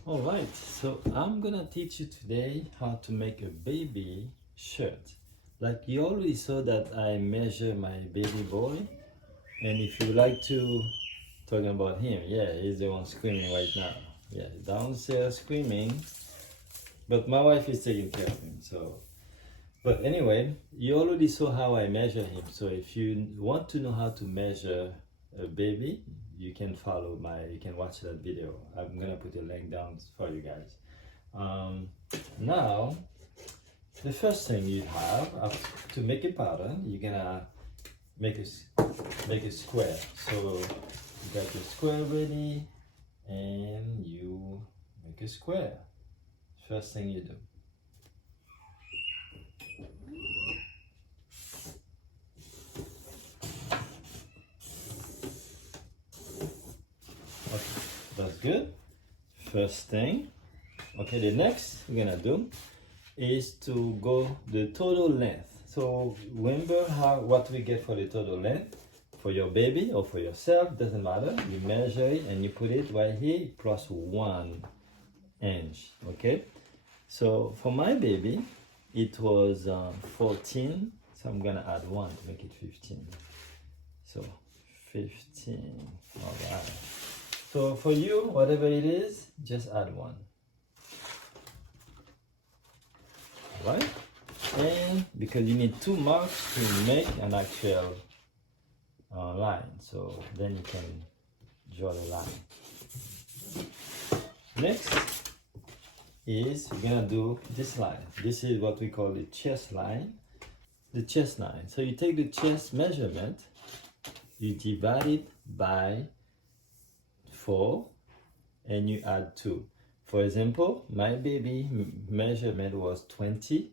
Alright, so I'm gonna teach you today how to make a baby shirt. Like you already saw that I measure my baby boy, and if you like to talking about him, yeah, he's the one screaming right now. Yeah, downstairs screaming, but my wife is taking care of him. So, but anyway, you already saw how I measure him. So if you want to know how to measure a baby, you can you can watch that video. I'm gonna put a link down for you guys. Now, the first thing you have to make a pattern, you're gonna make a square. So you got your square ready, and you make a square. First thing you do. Okay, that's good. First thing. Okay, the next we're gonna do is to go the total length. So remember what we get for the total length for your baby or for yourself, doesn't matter. You measure it and you put it right here plus 1 inch. Okay, so for my baby it was 14, so I'm gonna add 1 to make it 15. So 15. All right, so for you, whatever it is, just add 1. Right? And because you need 2 marks to make an actual line, so then you can draw the line. Next is you're gonna do this line. This is what we call the chest line. The chest line. So you take the chest measurement, you divide it by 4, and you add 2. For example, my baby measurement was 20.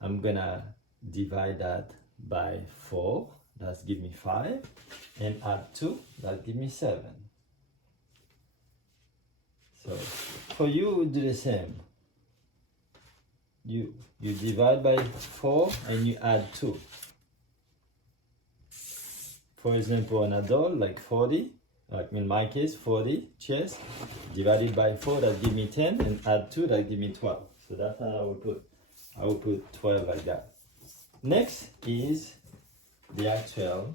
I'm gonna divide that by 4. That's give me 5. And add 2. That give me 7. So for you, do the same. You divide by 4 and you add 2. For example, an adult like 40. Like in my case, 40 chest divided by 4, that give me 10, and add 2, that give me 12. So that's how I would put. I would put 12 like that. Next is the actual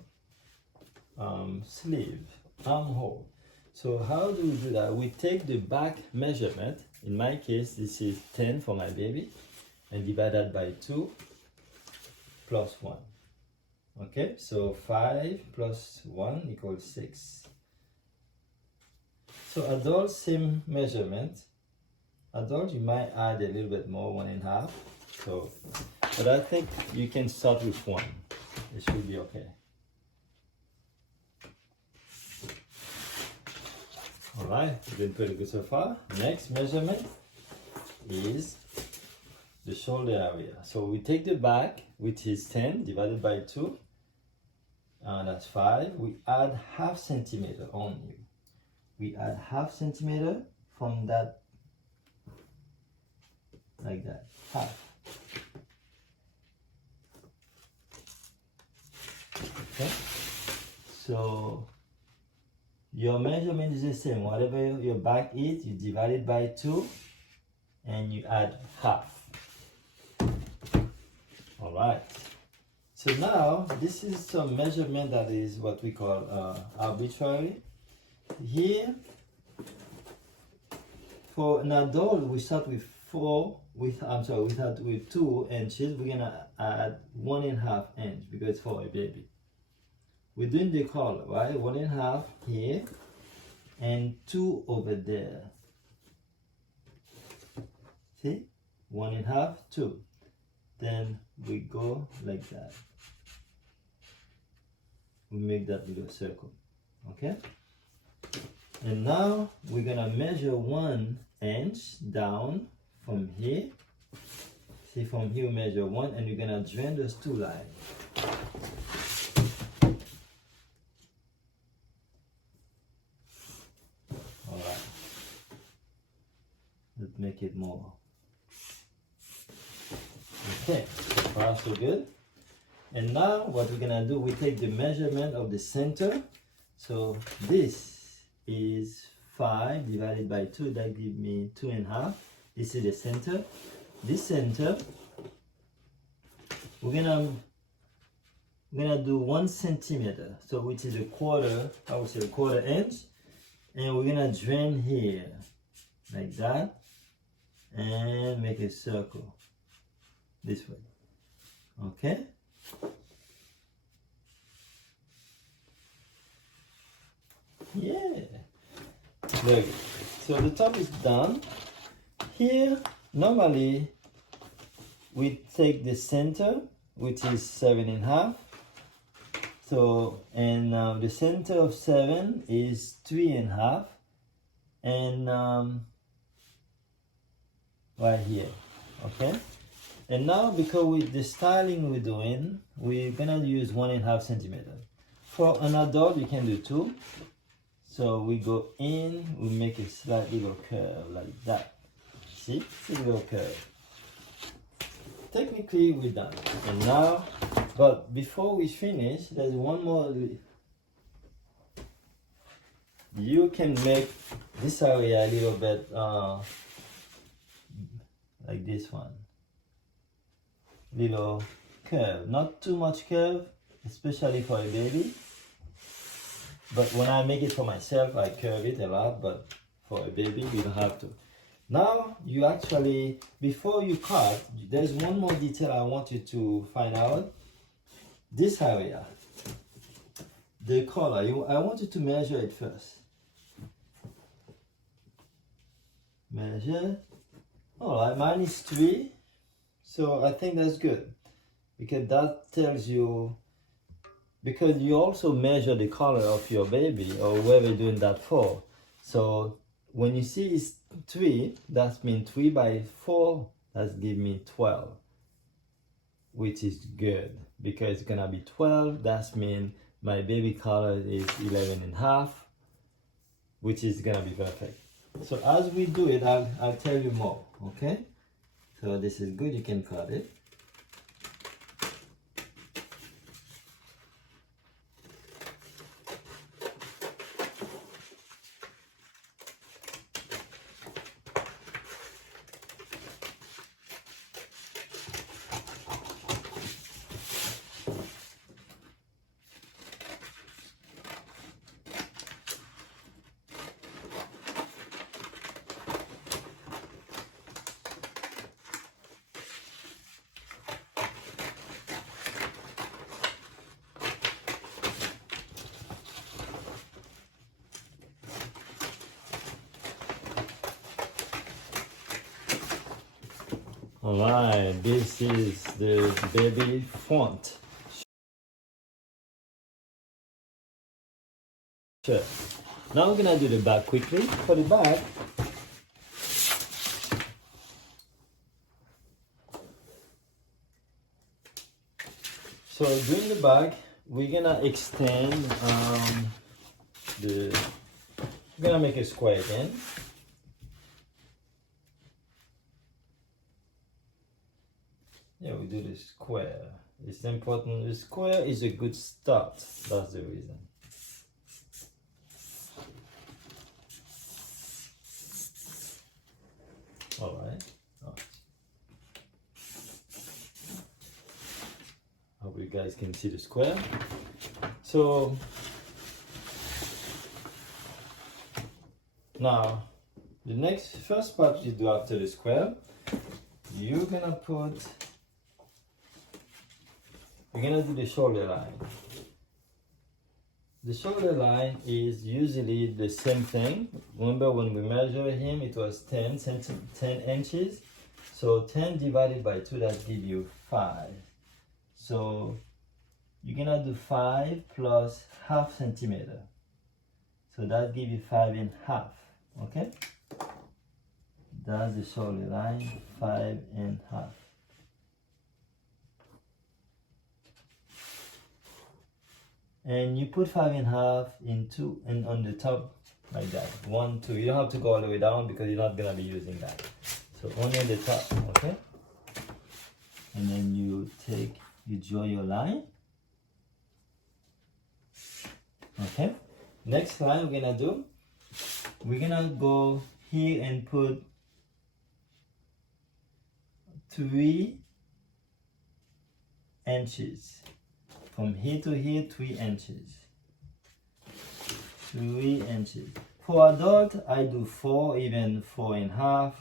sleeve, armhole. So how do we do that? We take the back measurement. In my case, this is 10 for my baby, and divide that by 2 plus 1. Okay, so 5 plus 1 equals 6. So adult, same measurement. Adult, you might add a little bit more, 1.5. So, but I think you can start with 1. It should be okay. All right, we've been pretty good so far. Next measurement is the shoulder area. So we take the back, which is 10 divided by 2, and that's 5. We add ½ centimeter only. We add ½ centimeter from that, like that, half. Okay, so your measurement is the same. Whatever your back is, you divide it by 2 and you add half. All right, so now this is some measurement that is what we call arbitrary. Here, for an adult, we start with 2 inches. We're gonna add 1.5 inch because it's for a baby. We're doing the collar, right? 1.5 here and 2 over there. See, 1.5, 2. Then we go like that. We make that little circle, okay? And now we're gonna measure 1 inch down from here. See, from here we measure 1, and we're gonna join those 2 lines. All right. Let's make it more. Okay, so far so good. And now what we're gonna do, we take the measurement of the center. So this is 5 divided by 2, that gives me 2.5. This is the center. This center, we're gonna do 1 centimeter, so which is a quarter, I would say a quarter inch, and we're gonna drain here like that and make a circle this way. Okay? Yeah. Look, so the top is done. Here, normally we take the center, which is 7.5. So, and the center of 7 is 3.5, and right here, okay? And now, because with the styling we're doing, we're gonna use 1.5 centimeter. For an adult, we can do 2. So we go in, we make a slight little curve like that. See? It's a little curve. Technically, we're done. And now, but before we finish, there's one more. You can make this area a little bit like this one. Little curve. Not too much curve, especially for a baby. But when I make it for myself, I curve it a lot, but for a baby, you don't have to. Now, you actually, before you cut, there's one more detail I want you to find out. This area, the collar, I want you to measure it first. Measure. Alright, mine is 3, so I think that's good. Because that tells you, because you also measure the color of your baby or whoever you're doing that for. So when you see it's 3, that means 3 by 4, that's give me 12, which is good because it's gonna be 12. That means my baby color is 11.5, which is gonna be perfect. So as we do it, I'll tell you more, okay? So this is good, you can cut it. Alright, this is the baby front shirt. Now we're gonna do the back quickly. For the back, so doing the back, we're gonna extend we're gonna make a square again. Yeah, we do the square. It's important. The square is a good start. That's the reason. All right. Hope you guys can see the square. So now the first part you do after the square, you're gonna do the shoulder line. The shoulder line is usually the same thing. Remember when we measured him, it was 10 inches. So 10 divided by 2, that gives you 5. So you're gonna do 5 plus half centimeter. So that gives you 5.5, okay? That's the shoulder line, 5.5. And you put 5.5 and on the top like that. 1, 2. You don't have to go all the way down because you're not gonna be using that. So only on the top, okay? And then you draw your line. Okay. Next line we're gonna do we're gonna go here and put 3 inches. From here to here, 3 inches. 3 inches. For adult, I do 4, even 4.5,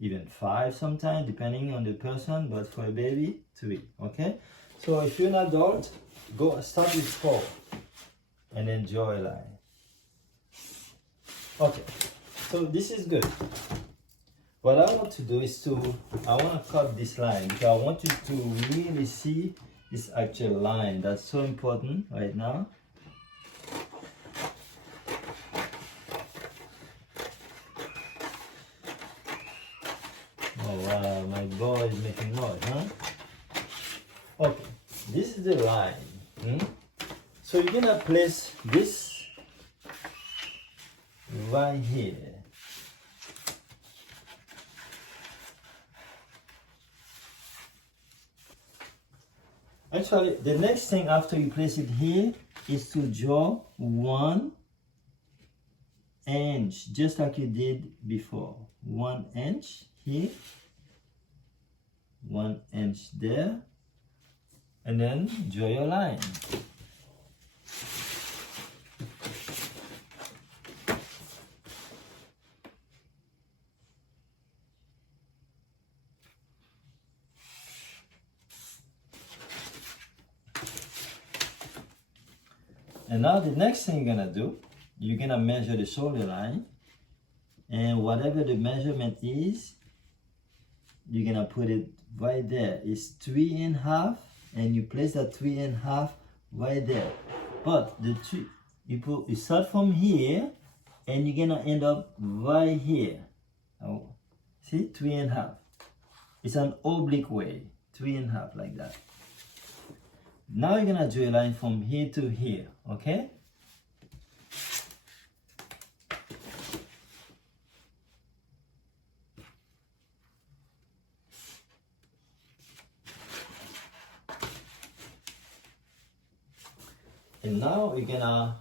even 5 sometimes, depending on the person. But for a baby, 3. Okay. So if you're an adult, go start with 4, and then draw a line. Okay. So this is good. What I want to do is I want to cut this line because I want you to really see this actual line. That's so important right now. Oh wow, my boy is making noise, huh? Okay, this is the line. So you're gonna place this right here. Actually, the next thing after you place it here is to draw 1 inch, just like you did before. 1 inch here, 1 inch there, and then draw your line. And now the next thing you're gonna do, you're gonna measure the shoulder line, and whatever the measurement is, you're gonna put it right there. It's 3.5, and you place that 3.5 right there. But the three, you start from here, and you're gonna end up right here. Oh, see, 3.5. It's an oblique way, 3.5 like that. Now you're gonna draw a line from here to here, okay? And now we're gonna,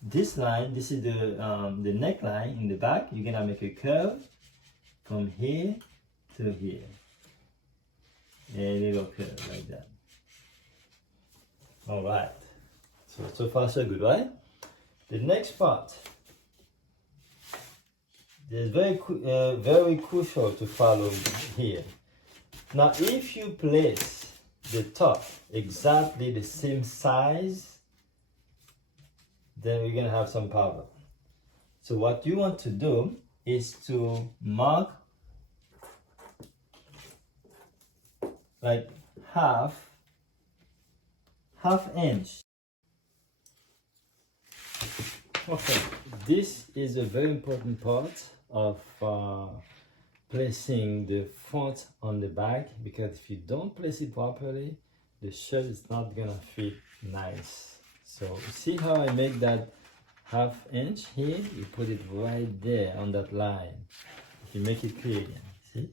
this line, this is the neckline in the back. You're gonna make a curve from here to here. A little curve like that. All right, so far so good, right? The next part is very crucial to follow here. Now, if you place the top exactly the same size, then we're gonna have some problem. So what you want to do is to mark like half inch. Okay, this is a very important part of placing the front on the back, because if you don't place it properly, the shirt is not gonna fit nice. So see how I make that half inch here? You put it right there on that line. You make it clear again, see?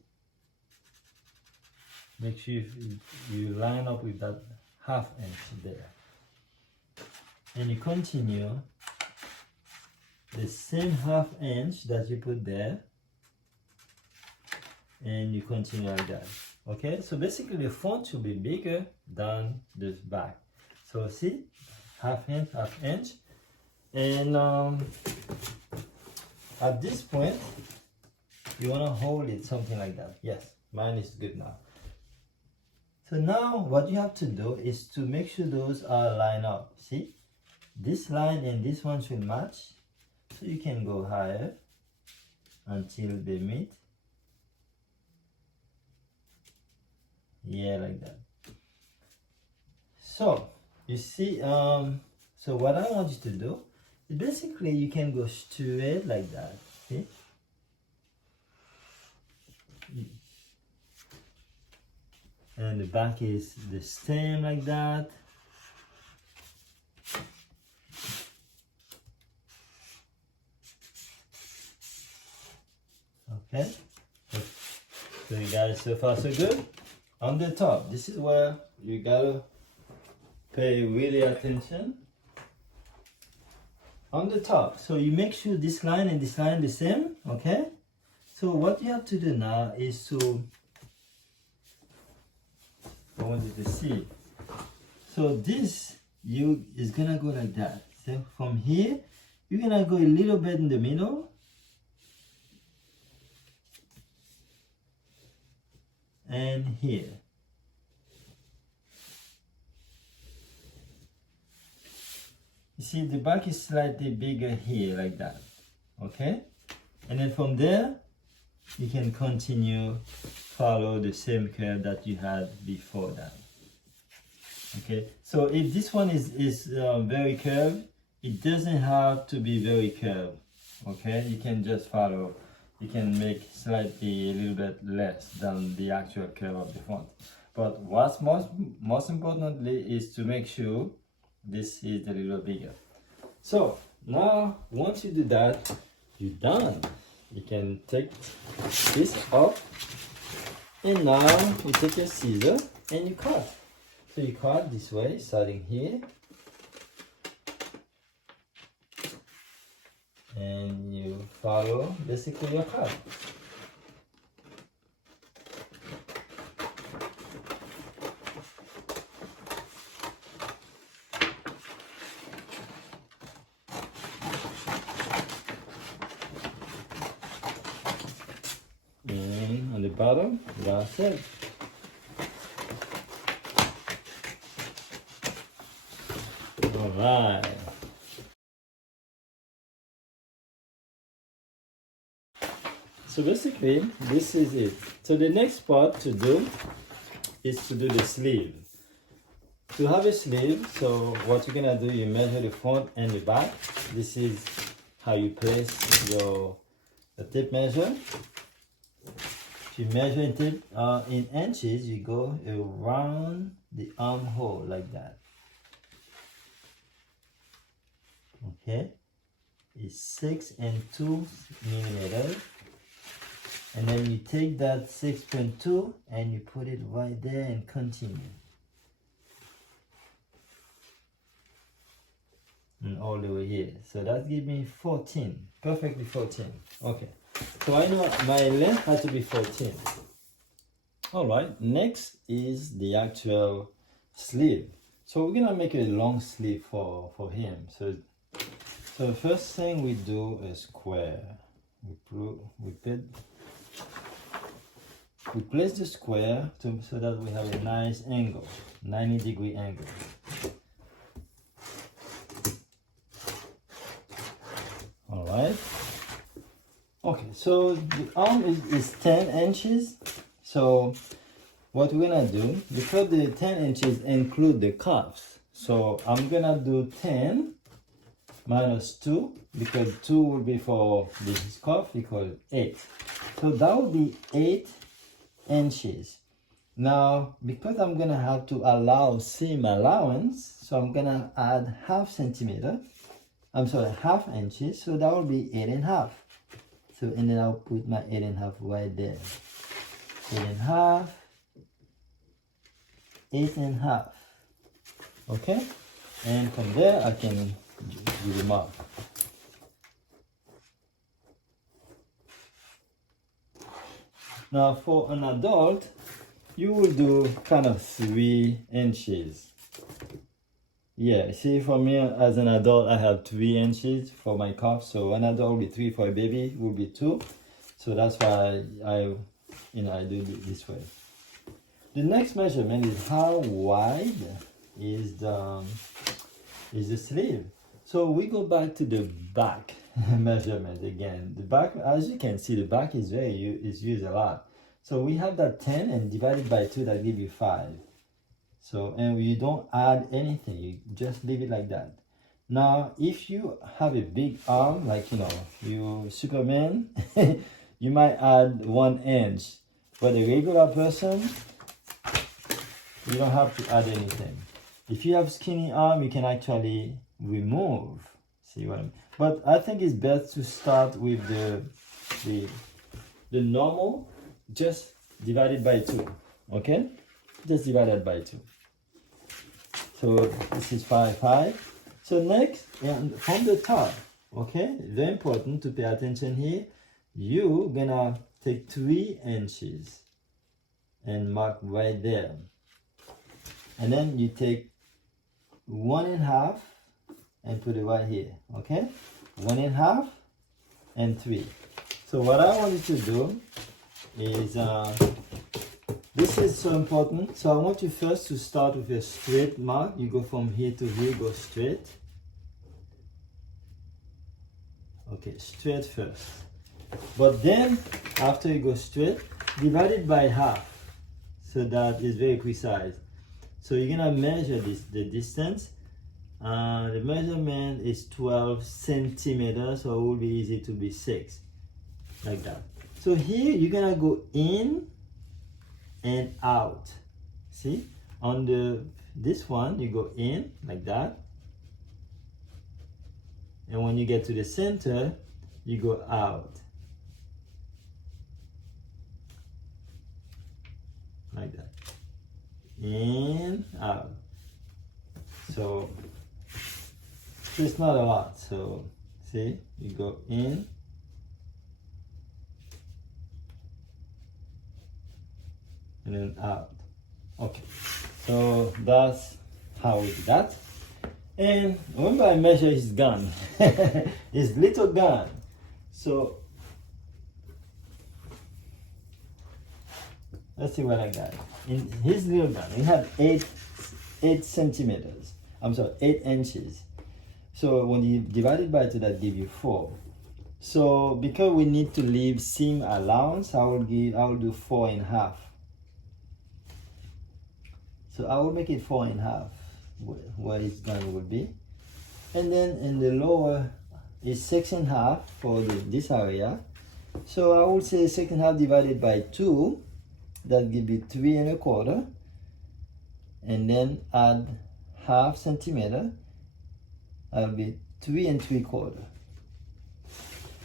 Make sure you line up with that half inch there. And you continue the same half inch that you put there, and you continue like that. Okay, so basically the front should be bigger than the back. So see, half inch. And at this point, you want to hold it something like that. Yes, mine is good now. So now what you have to do is to make sure those are lined up. See, this line and this one should match. So you can go higher until they meet. Yeah, like that. So you see, so what I want you to do is basically you can go straight like that. See? And the back is the same like that. Okay, so you guys, so far so good. On the top, this is where you gotta pay really attention. on the top. So you make sure this line and this line the same, okay? So what you have to do now is to, I want you to see. So this yoke is gonna go like that. So from here, you're gonna go a little bit in the middle. And here. You see the back is slightly bigger here like that. Okay? And then from there, you can continue follow the same curve that you had before that. Okay, so if this one is very curved, it doesn't have to be very curved. Okay, you can just follow, you can make slightly a little bit less than the actual curve of the front. But what's most importantly is to make sure this is a little bigger. So now once you do that, you're done. You can take this off, and now you take your scissors and you cut. So you cut this way, starting here, and you follow basically your cut. And on the bottom, that's it. Alright. So basically, this is it. So the next part to do is to do the sleeve. To have a sleeve, so what you're gonna do, you measure the front and the back. This is how you place your tape measure. If you measure in tape in inches, you go around the armhole like that. Okay, it's 6 and 2 millimeters, and then you take that 6.2 and you put it right there and continue, and all the way here. So that gives me 14, perfectly 14. Okay, so I know my length has to be 14. All right, next is the actual sleeve. So we're gonna make a long sleeve for him. So the first thing we do is square. We place the square so that we have a nice angle, 90-degree angle. All right. Okay, so the arm is 10 inches. So what we're gonna do, because the 10 inches include the cuffs, so I'm gonna do 10 minus 2, because 2 will be for the scarf, equal 8. So that will be 8 inches. Now, because I'm gonna have to allow seam allowance, so I'm gonna add half centimeter. I'm sorry, half inches. So that will be 8.5. So, and then I'll put my 8.5 right there. 8.5, 8.5. Okay, and from there I can do the mark. Now for an adult, you will do kind of 3 inches. Yeah, see, for me as an adult, I have 3 inches for my cuff. So an adult will be 3, for a baby will be 2. So that's why I do it this way. The next measurement is how wide is the sleeve. So we go back to the back measurement again. The back, as you can see, the back is used a lot. So we have that 10 and divided by 2, that give you 5. So, and you don't add anything, you just leave it like that. Now, if you have a big arm, like, you Superman, you might add 1 inch. But a regular person, you don't have to add anything. If you have skinny arm, you can actually remove. See what I mean? But I think it's best to start with the normal, just divided by 2. Okay? Just divided by 2. So this is 5. So next, and from the top, okay, very important to pay attention here. You gonna take 3 inches and mark right there. And then you take 1.5 and put it right here, okay? 1.5 and 3. So what I want you to do is, this is so important. So I want you first to start with a straight mark. You go from here to here, go straight. Okay, straight first. But then, after you go straight, divide it by half. So that is very precise. So you're gonna measure the distance. The measurement is 12 centimeters, so it will be easy to be 6. Like that. So here you're gonna go in and out. See, on this one you go in like that, and when you get to the center you go out like that, in, out. So it's not a lot. So see, you go in and then out. Okay, so that's how we do that. And remember, I measure his gun, his little gun. So let's see what I got. In his little gun, he had 8 centimeters. I'm sorry, 8 inches. So when you divide it by 2, that gives you 4. So because we need to leave seam allowance, I will do 4.5. So I will make it 4.5 where his gun will be. And then in the lower is 6.5 for this area. So I will say 6.5 divided by 2, that gives you 3.25. And then add half centimeter, that'll be 3.75.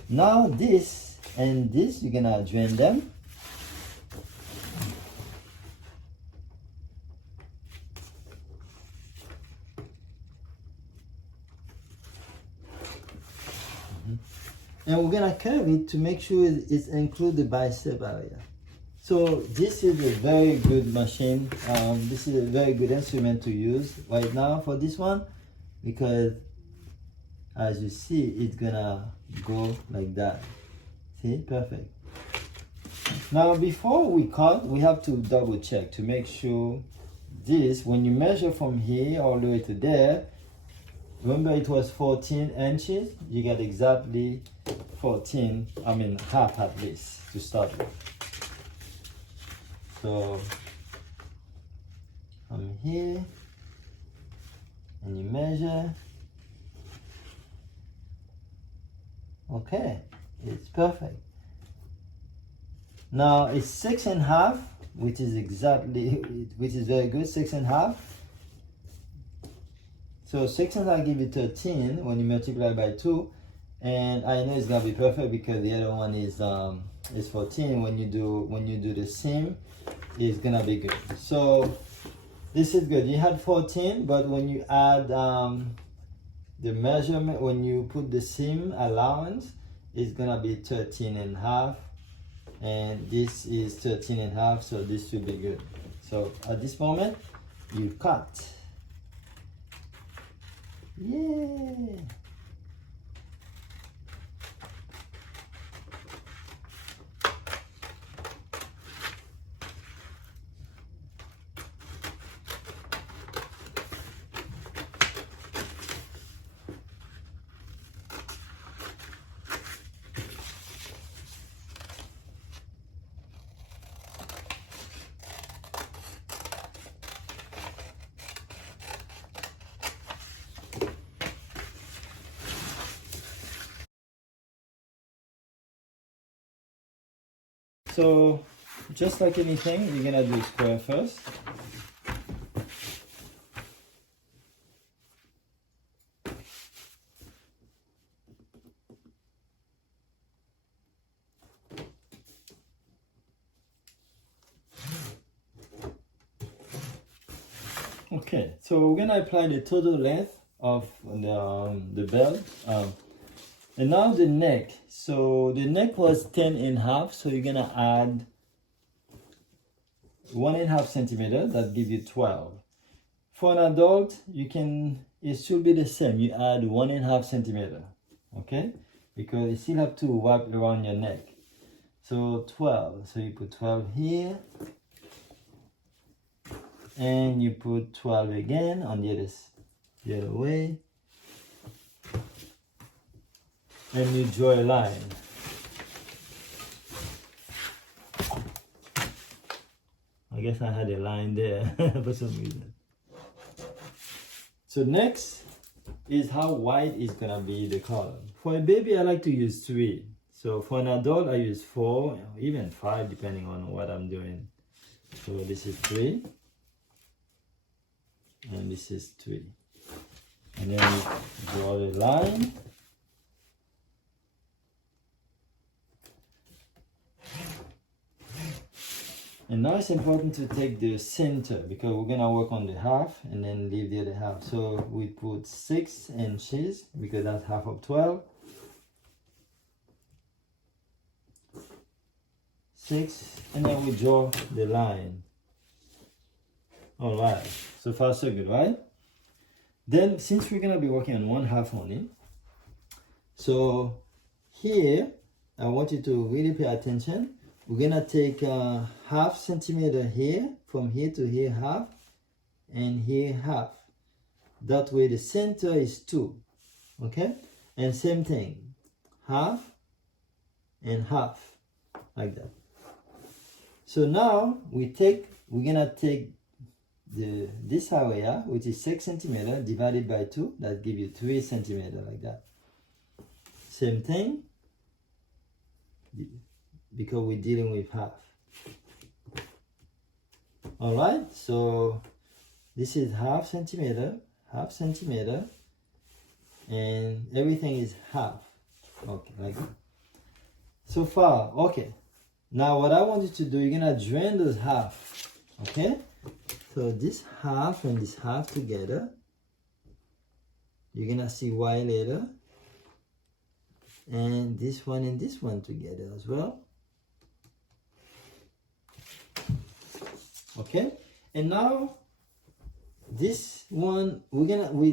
Now this and this, you're gonna join them. And we're gonna curve it to make sure it includes the bicep area. So this is a very good machine. This is a very good instrument to use right now for this one, because as you see, it's gonna go like that. See, perfect. Now before we cut, we have to double check to make sure this, when you measure from here all the way to there, remember it was 14 inches, you get exactly 14, half at least to start with. So from here, and you measure. Okay, it's perfect. Now it's 6.5, which is very good, 6.5. So 6.5 give you 13 when you multiply by 2, and I know it's gonna be perfect because the other one is 14. When you do the seam, it's gonna be good. So this is good. You had 14, but when you add the measurement, when you put the seam allowance, it's gonna be 13.5, and this is 13.5, so this should be good. So at this moment, you cut. Yeah. So just like anything, you're gonna do square first. Okay, so we're gonna apply the total length of the belt. And now the neck. So the neck was 10.5, so you're gonna add 1.5 centimeter. That gives you 12. For an adult, it should be the same. You add 1.5 centimeter, okay? Because you still have to wrap around your neck. So 12. So you put 12 here, and you put 12 again on the other way. And you draw a line. I guess I had a line there for some reason. So next is how wide is gonna be the column. For a baby, I like to use 3. So for an adult, I use 4, even 5, depending on what I'm doing. So this is 3, and this is 3. And then we draw the line. And now it's important to take the center because we're gonna work on the half and then leave the other half. So we put 6 inches because that's half of 12. 6, and then we draw the line. All right, so far so good, right? Then since we're gonna be working on 1/2 only, so here I want you to really pay attention. We're gonna take 1/2 centimeter here, from here to here 1/2, and here 1/2. That way the center is 2, okay? And same thing, 1/2 and 1/2, like that. So now we're gonna take this area, which is 6 centimeter, divided by 2, that gives you 3 centimeter, like that. Same thing, because we're dealing with 1/2. All right, so this is 1/2 centimeter, 1/2 centimeter, and everything is 1/2. Okay, like that. So far, okay. Now what I want you to do, you're gonna join those 1/2, okay? So this 1/2 and this 1/2 together, you're gonna see why later. And this one and this one together as well. Okay, and now this one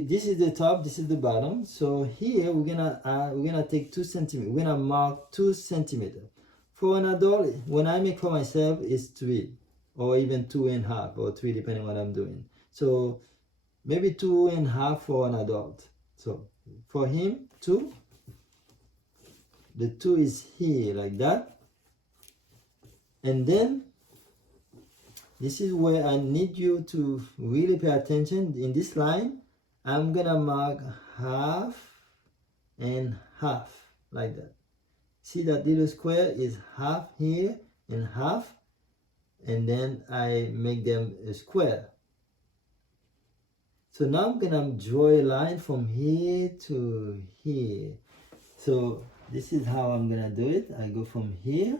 this is the top, this is the bottom. So here we're gonna take 2 centimeters. We're gonna mark 2 centimeters. For an adult, when I make for myself, it's 3, or even 2.5 or 3, depending on what I'm doing. So maybe 2.5 for an adult. So for him, 2. The 2 is here, like that. And then this is where I need you to really pay attention. In this line, I'm gonna mark 1/2 and 1/2, like that. See that little square is 1/2 here and 1/2, and then I make them a square. So now I'm gonna draw a line from here to here. So this is how I'm gonna do it. I go from here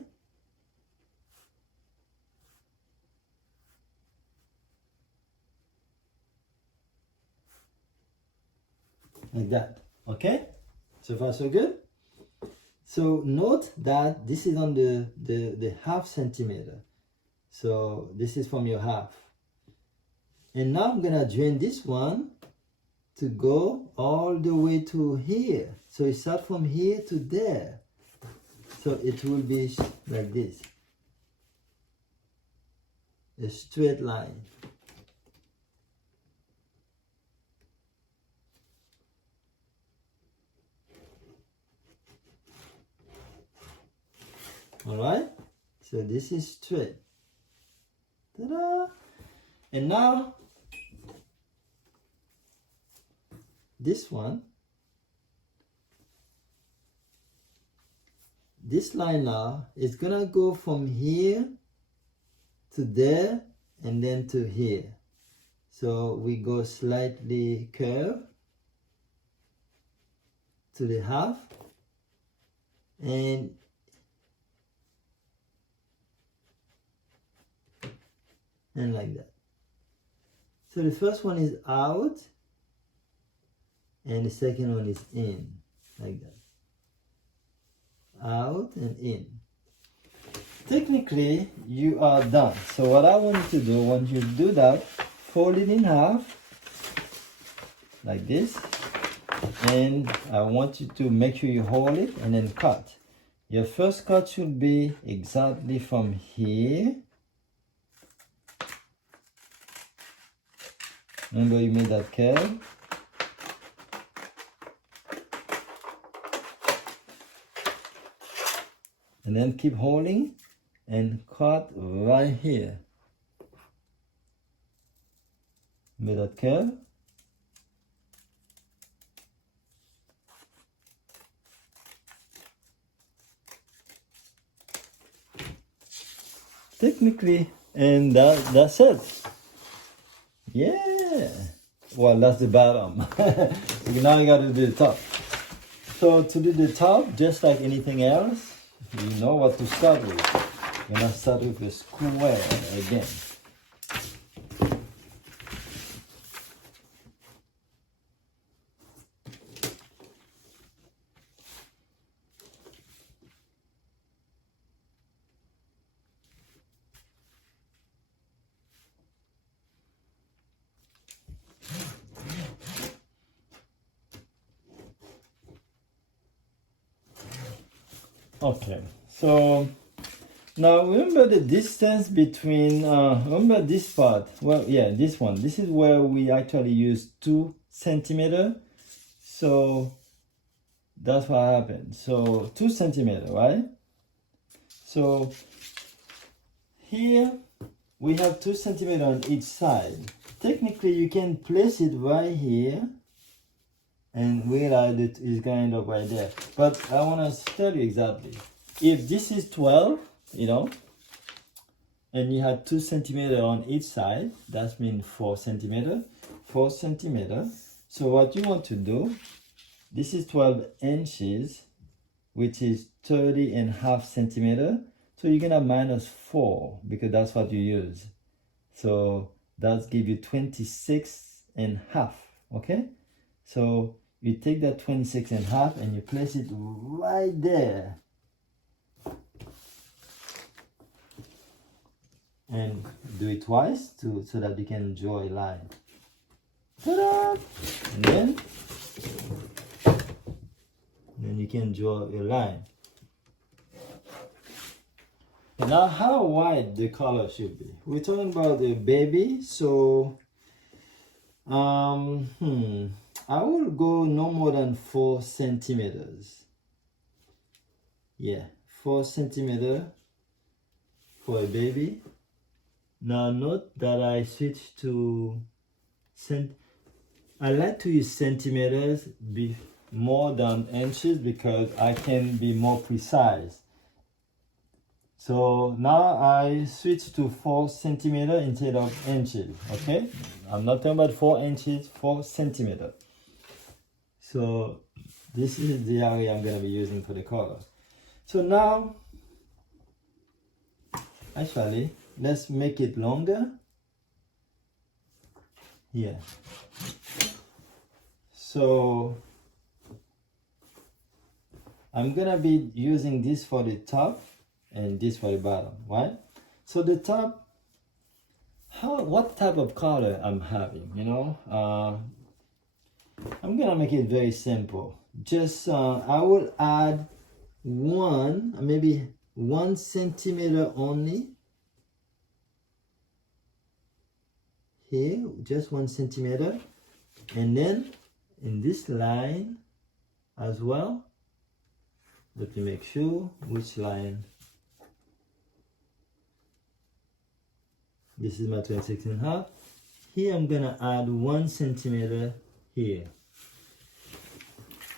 like that. Okay, so far so good. So note that this is on the 1/2 centimeter. So this is from your 1/2. And now I'm gonna join this one to go all the way to here. So it starts from here to there. So it will be like this, a straight line. All right, so this is straight. Ta-da! And now this one, this line now is gonna go from here to there and then to here. So we go slightly curve to the 1/2 and like that. So the first one is out, and the second one is in, like that. Out and in. Technically, you are done. So what I want you to do, once you do that, fold it in half, like this. And I want you to make sure you hold it and then cut. Your first cut should be exactly from here. Remember you made that curve. And then keep holding and cut right here. Made that curve. Technically, and that's it. Yeah. Well, that's the bottom. So now you gotta do the top. So to do the top, just like anything else, you know what to start with. You're gonna start with a square again. Okay, so now remember the distance between, remember this part, well, yeah, this one. This is where we actually use 2 centimeters. So that's what happened. So 2 centimeters, right? So here we have 2 centimeters on each side. Technically, you can place it right here and realize it is kind of right there. But I want to tell you exactly. If this is 12, you know, and you have 2 centimeters on each side, that means 4 centimeters. 4 centimeters. So what you want to do, this is 12 inches, which is 30.5 centimeters. So you're gonna minus 4 because that's what you use. So that's give you 26.5. Okay? So you take that 26.5 and you place it right there. And do it twice so that you can draw a line. Ta-da! And then you can draw a line. Now, how wide the color should be? We're talking about the baby, so I will go no more than 4 centimeters. Yeah, 4 centimeters for a baby. Now note that I switched to I like to use centimeters more than inches because I can be more precise. So now I switch to 4 centimeters instead of inches, okay? I'm not talking about 4 inches, 4 centimeters. So this is the area I'm gonna be using for the color. So now, actually, let's make it longer. Yeah. So I'm gonna be using this for the top and this for the bottom, right? So the top, what type of color I'm having, you know? I'm gonna make it very simple. Just I will add maybe 1 centimeter only. Here, just 1 centimeter. And then in this line as well, let me make sure which line. This is my 26.5. Here I'm gonna add 1 centimeter here.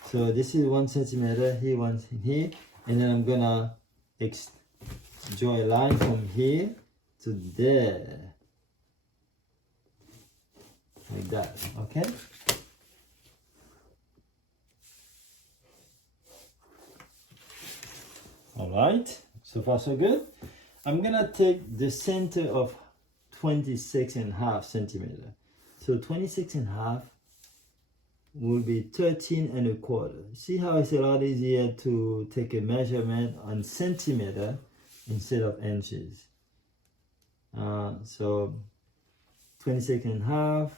So this is 1 centimeter here, 1 here, and then I'm gonna draw a line from here to there, like that. Okay. All right. So far so good. I'm gonna take the center of 26.5 centimeter. So 26.5 will be 13 1/4. See how it's a lot easier to take a measurement on centimeter instead of inches. So 26 1/2,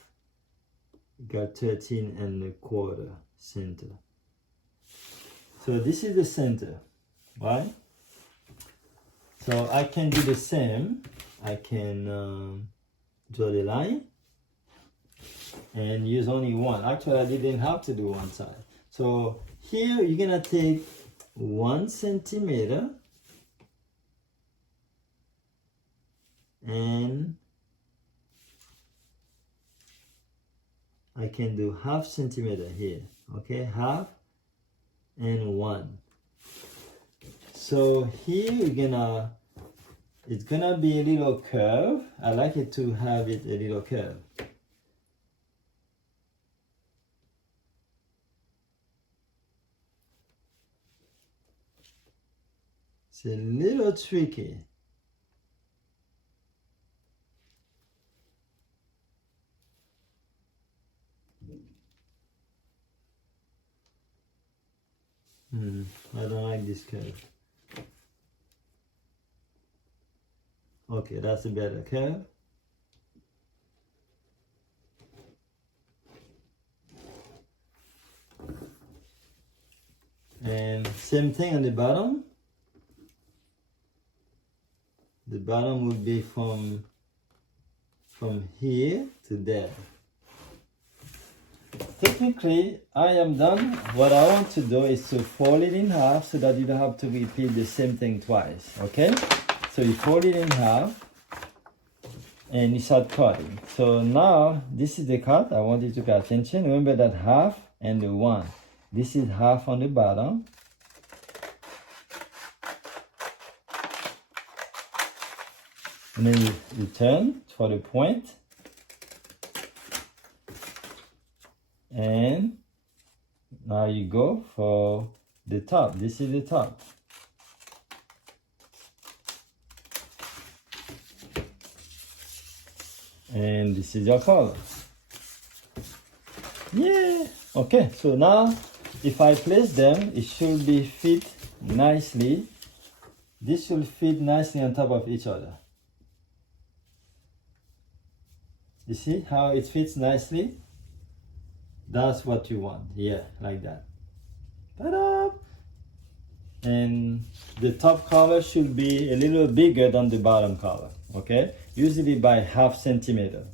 got 13 1/4 center. So this is the center, right? So I can do the same. I can draw the line and use only one. Actually, I didn't have to do one side. So here you're gonna take 1 centimeter and I can do 1/2 centimeter here. Okay, 1/2 and 1. So here it's gonna be a little curve. I like it to have it a little curve. It's a little tricky. I don't like this curve. Okay, that's a better curve. And same thing on the bottom. The bottom will be from here to there. Technically, I am done. What I want to do is to fold it in half so that you don't have to repeat the same thing twice, okay? So you fold it in half and you start cutting. So now, this is the cut. I want you to pay attention. Remember that 1/2 and the 1. This is 1/2 on the bottom. And then you turn for the point. And now you go for the top. This is the top. And this is your color. Yeah. Okay, so now if I place them, it should be fit nicely. This should fit nicely on top of each other. You see how it fits nicely? That's what you want. Yeah, like that. Ta-da! And the top color should be a little bigger than the bottom color, okay? Usually by 1/2 centimeter.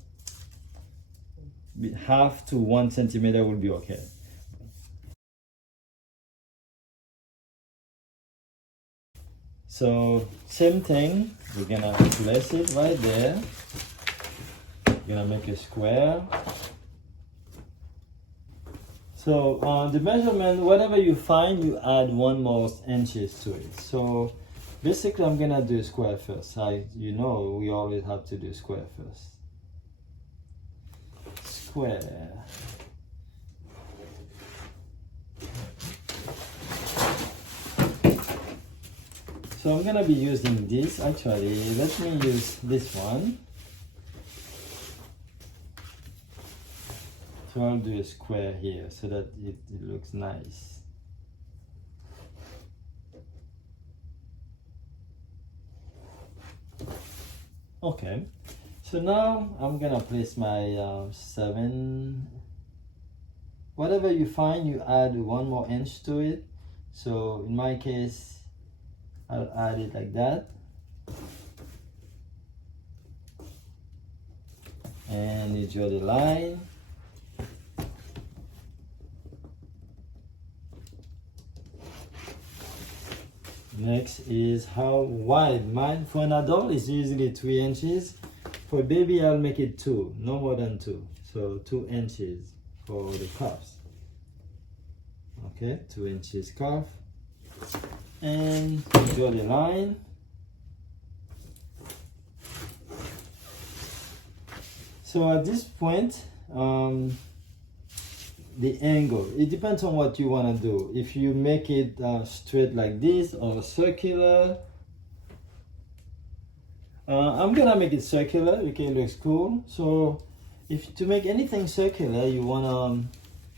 1/2 to 1 centimeter will be okay. So same thing, we're gonna place it right there. We're gonna make a square. So the measurement, whatever you find, you add 1 more inches to it. So basically I'm gonna do a square first. You know we always have to do square first. Square. So I'm gonna be using this. Actually, let me use this one. So I'll do a square here so that it looks nice. Okay, so now I'm gonna place my 7. Whatever you find, you add 1 more inch to it. So in my case, I'll add it like that. And you draw the line. Next is how wide. Mine for an adult is usually 3 inches. For a baby, I'll make it 2, no more than 2. So 2 inches for the cuffs. Okay, 2 inches cuff. And draw the line. So at this point, the angle, it depends on what you want to do. If you make it straight like this or circular, I'm gonna make it circular. Okay, it looks cool. So if to make anything circular, you want to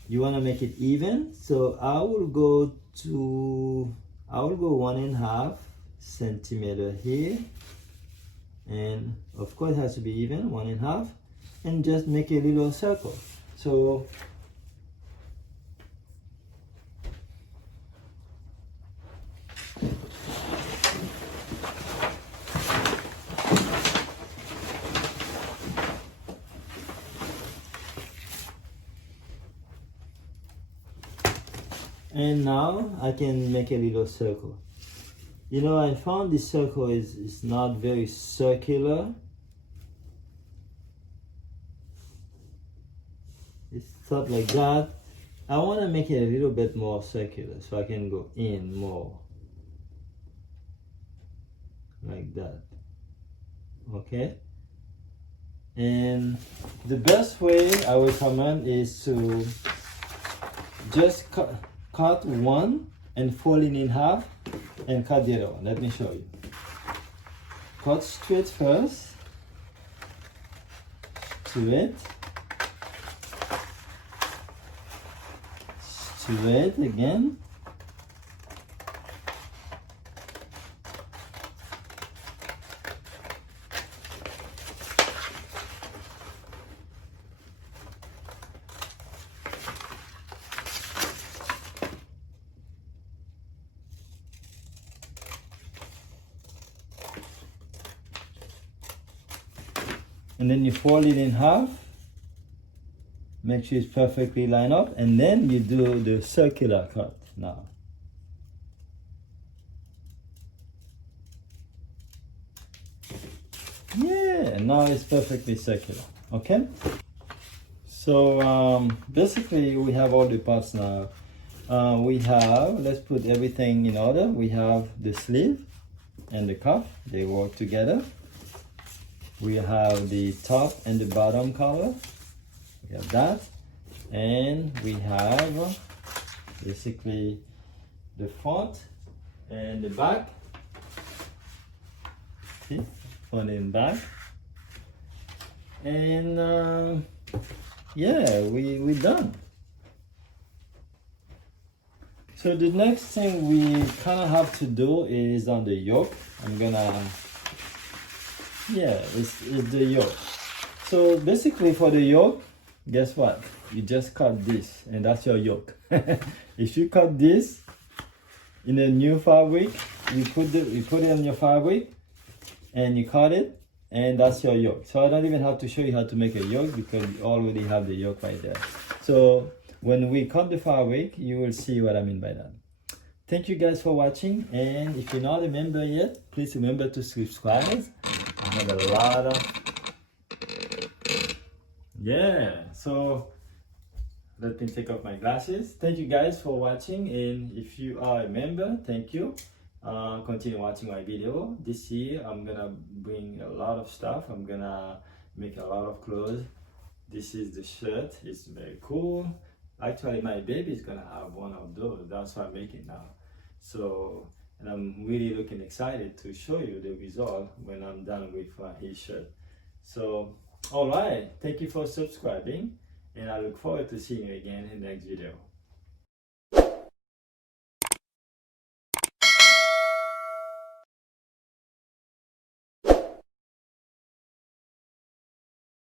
you want to make it even, so I will go 1.5 centimeter here, and of course it has to be even, 1.5, and just make a little circle. So and now I can make a little circle. You know, I found this circle is not very circular. It's not like that. I want to make it a little bit more circular so I can go in more. Like that. Okay? And the best way I recommend is to just cut one and fold it in half and cut the other one. Let me show you. Cut straight first, straight, straight again, and then you fold it in half, make sure it's perfectly lined up, and then you do the circular cut now. Yeah, now it's perfectly circular. Okay, so basically we have all the parts now. We have, let's put everything in order. We have the sleeve and the cuff, they work together. We have the top and the bottom collar. We have that. And we have basically the front and the back. See? Front and back. And yeah, we're done. So the next thing we kind of have to do is on the yoke. I'm gonna, yeah, it's the yoke. So basically for the yoke, guess what? You just cut this and that's your yoke. If you cut this in a new fabric, you put it on your fabric and you cut it and that's your yoke. So I don't even have to show you how to make a yoke because you already have the yoke right there. So when we cut the fabric, you will see what I mean by that. Thank you guys for watching, and if you're not a member yet, please remember to subscribe. I have a lot of, yeah, so let me take off my glasses. Thank you guys for watching, and if you are a member, thank you. Continue watching my video. This year I'm gonna bring a lot of stuff. I'm gonna make a lot of clothes. This is the shirt, it's very cool. Actually, my baby is gonna have one of those. That's why I'm making now. So, and I'm really looking excited to show you the result when I'm done with his shirt. So, all right, thank you for subscribing, and I look forward to seeing you again in the next video.